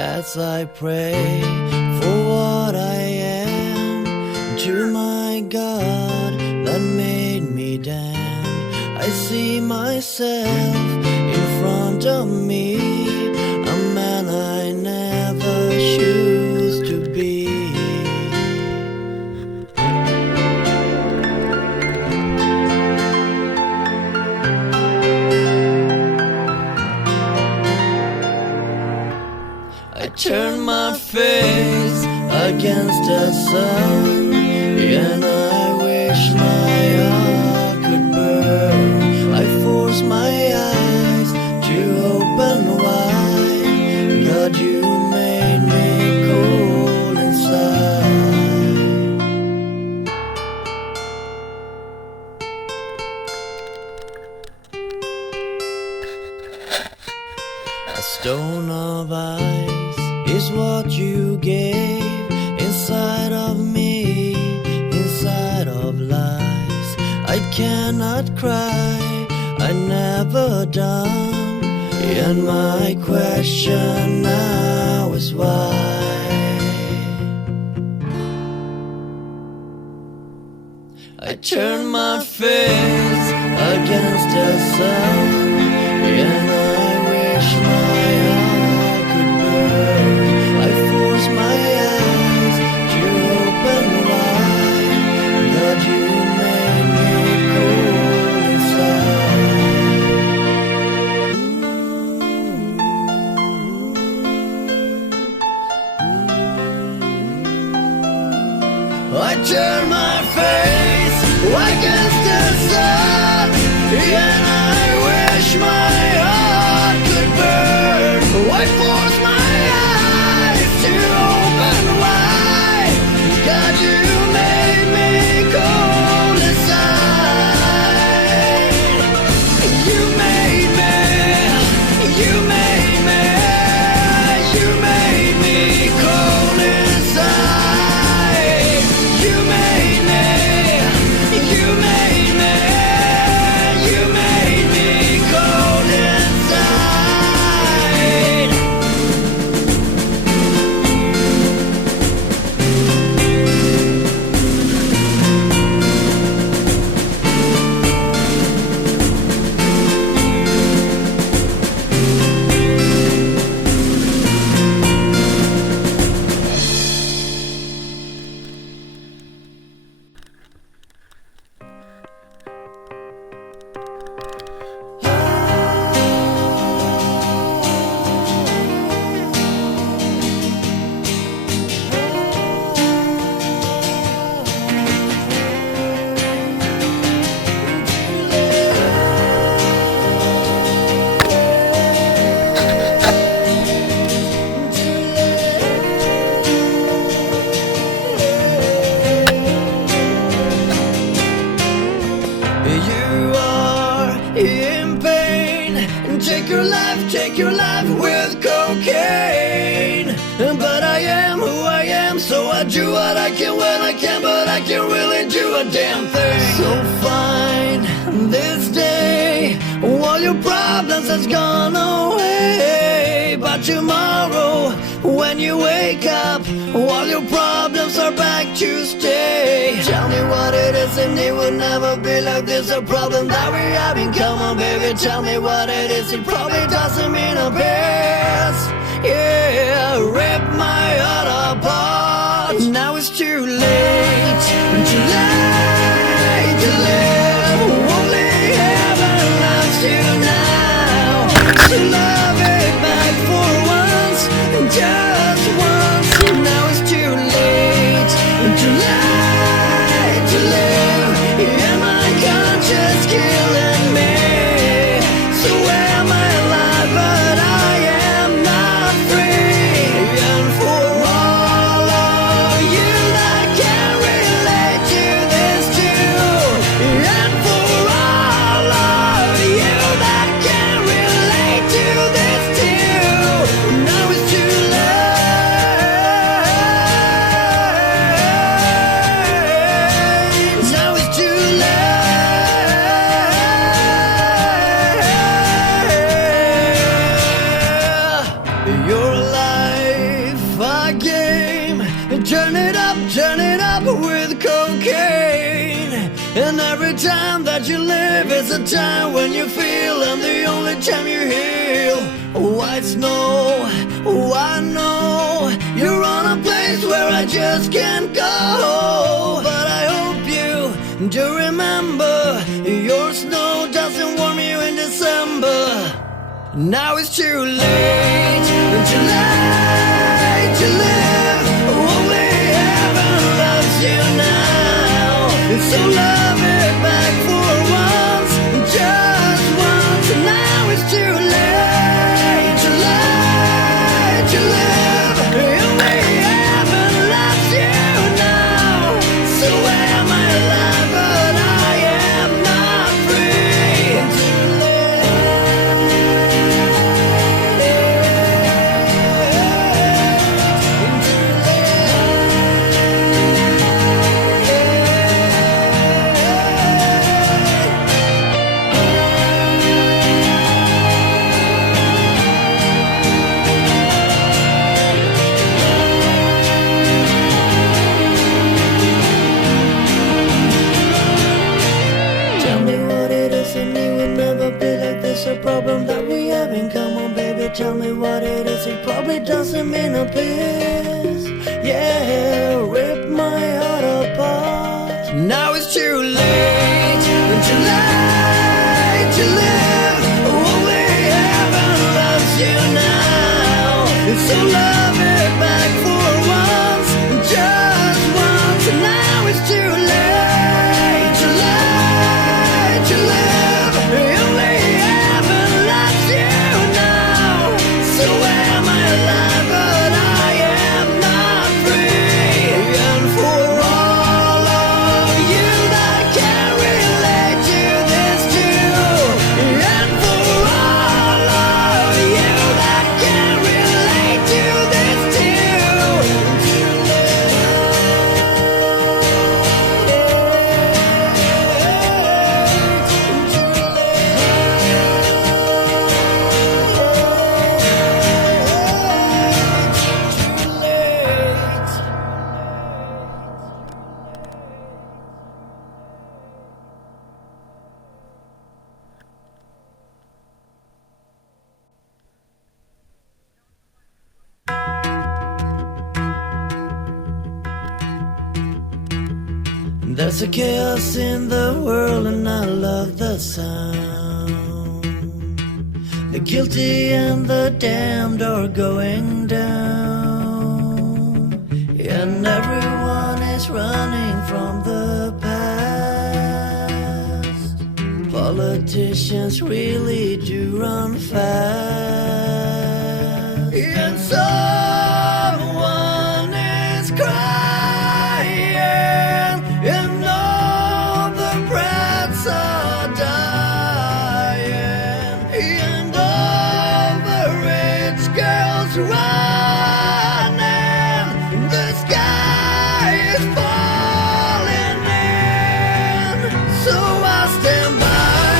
as I pray for what I am to my God that made me damned. I see myself in front of me, a man I never choose to be. I turn my face against the sun, and I wish my heart could burn. I force my eyes to open wide. God, you made me cold inside. A stone of ice is what you gave inside of me, inside of lies. I cannot cry, I never done, and my question now is why. I turn my face against the sun, and I wish my heart could burn. I force my eyes to open wide. God, you made me cold inside. I turn my face against the sun, and I wish my heart could burn. I force my eyes to open wide. God, you made me cold inside. You made me, you made me, you made me cold inside. You made me, you made me, you made me cold inside. You are in pain. Take your life with cocaine. But I am who I am, so I do what I can when I can, but I can't really do a damn thing. So fine this day, all your problems has gone away. But tomorrow, when you wake up, all your problems are back to stay. Tell me what it is and it will never be like this. A problem that we have in common, baby. Tell me what it is, it probably doesn't mean a bit. Yeah, rip my heart apart. Now it's too late, too late to live. Only heaven loves you now. So love it back for once, just once. Now it's too late, too late to live. And my conscience killing me. So am I alive, but I am not free. And for all of you that can relate to this And every time that you live is a time when you feel, and the only time you heal. White snow, oh I know you're on a place where I just can't go. But I hope you do remember, your snow doesn't warm you in December. Now it's too late, too late to live. Only heaven loves you now. So love it back for once, just once. Now it's too late, too late to live. Only heaven loves you now. So am I alive, but I am not free. Too a problem that we have in common, baby. Tell me what it is. It probably doesn't mean a piss. Yeah, rip my heart apart. Now it's too late, too late to live. Only heaven loves you now. So love it back for once, just once. Now it's too late, too late to live. Only heaven loves you now. So am I alive, but I am not free. And for all of you that can relate to this too, and for all of you that can relate to this too, too There's a chaos in the world and I love the sound. The guilty and the damned are going down, and everyone is running from the past. Politicians really do run fast, and someone is crying, and all the brats are dying, and all the rich girls running. The sky is falling in, so I stand by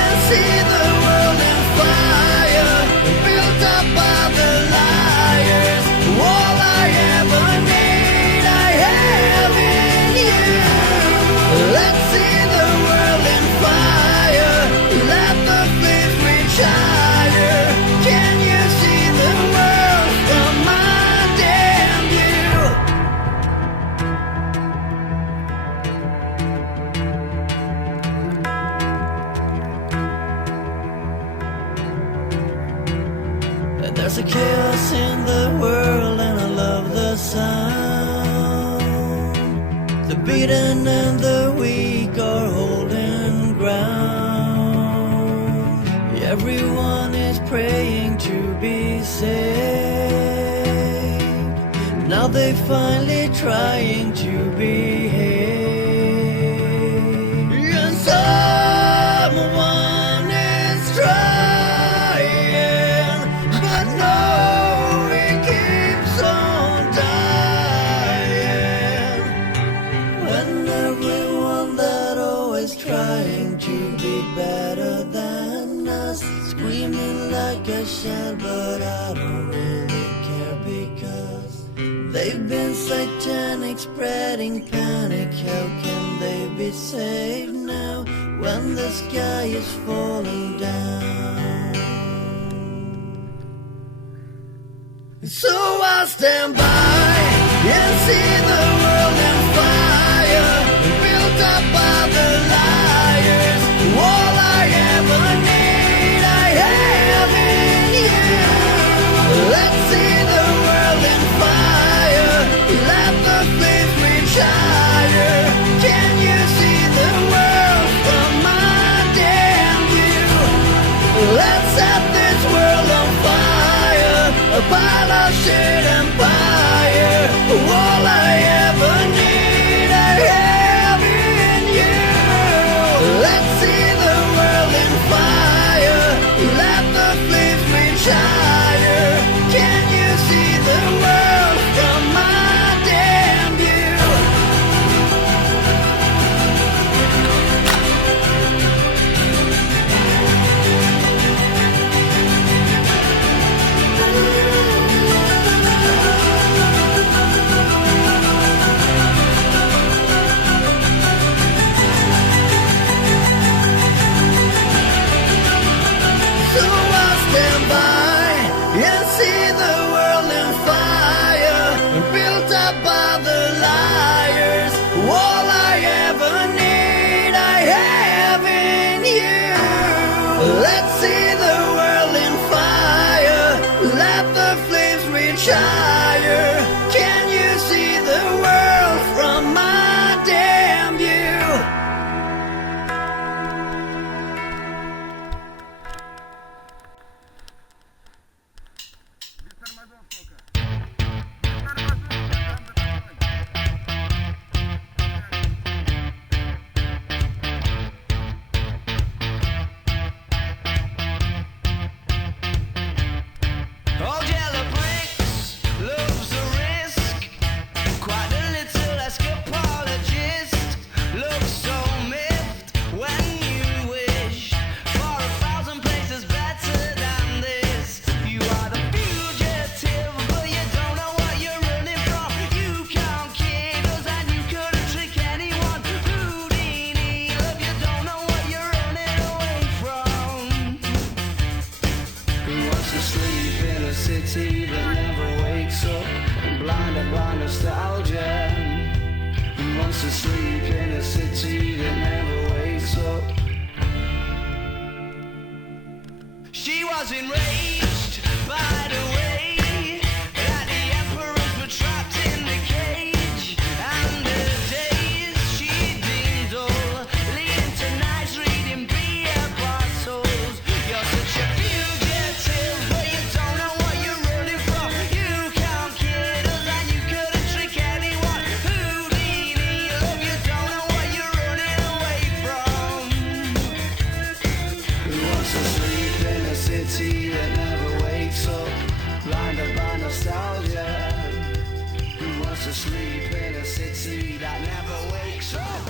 and see the world in fire, built up by the liars. All I ever need, I have in you. Let's see the world in fire, let the flames reach higher. Can you see the world from my damn view? There's a chaos in the world and I love the sound. The beaten and the weak are holding ground. Everyone is praying to be saved. Now they finally trying to behave, and someone is trying, but no, he keeps on dying. When everyone that always trying to be better than us, screaming like a shell, but I don't really care because They've been satanic, spreading panic. How can they be saved now when the sky is falling down? So I'll stand by and see the world in fire, built up by the liars. All I ever need I have in you. Let's see the world in fire, let the flames reach higher. Can you see the world from my damn view? Let's set this world on fire, a pile of shit empire. All I ever need I have in you. Let's see the world in fire, let the flames reach higher. Can you see the world from my damn view? So I'll stand by and see the world in fire, built up by the liars. All I ever need I have in you. Let's see the world in fire, let the flames reach higher. Can you see the world from my damn view? Old yellow bricks, loves a risk. Quite a little escapologist. Looks so miffed when you wish for 1,000 places better than this. You are the fugitive, but you don't know what you're running from. You can't kid us and you couldn't trick anyone. Houdini, love, you don't know what you're running away from. Who wants to sleep in a city that never wakes up, blinded by nostalgia? Who wants to sleep in a city that never wakes up? She was enraged by the way that the emperors were trapped in the cage, and the days she deemed dull, leading to nights reading beer bottles. You're such a fugitive, but you don't know what you're running from. You can't kid us and you couldn't trick anyone. Houdini, love, you don't know what you're running away from. Who wants to sleep in a city that never wakes up, blinded by nostalgia? Who wants to sleep in a city that never wakes up?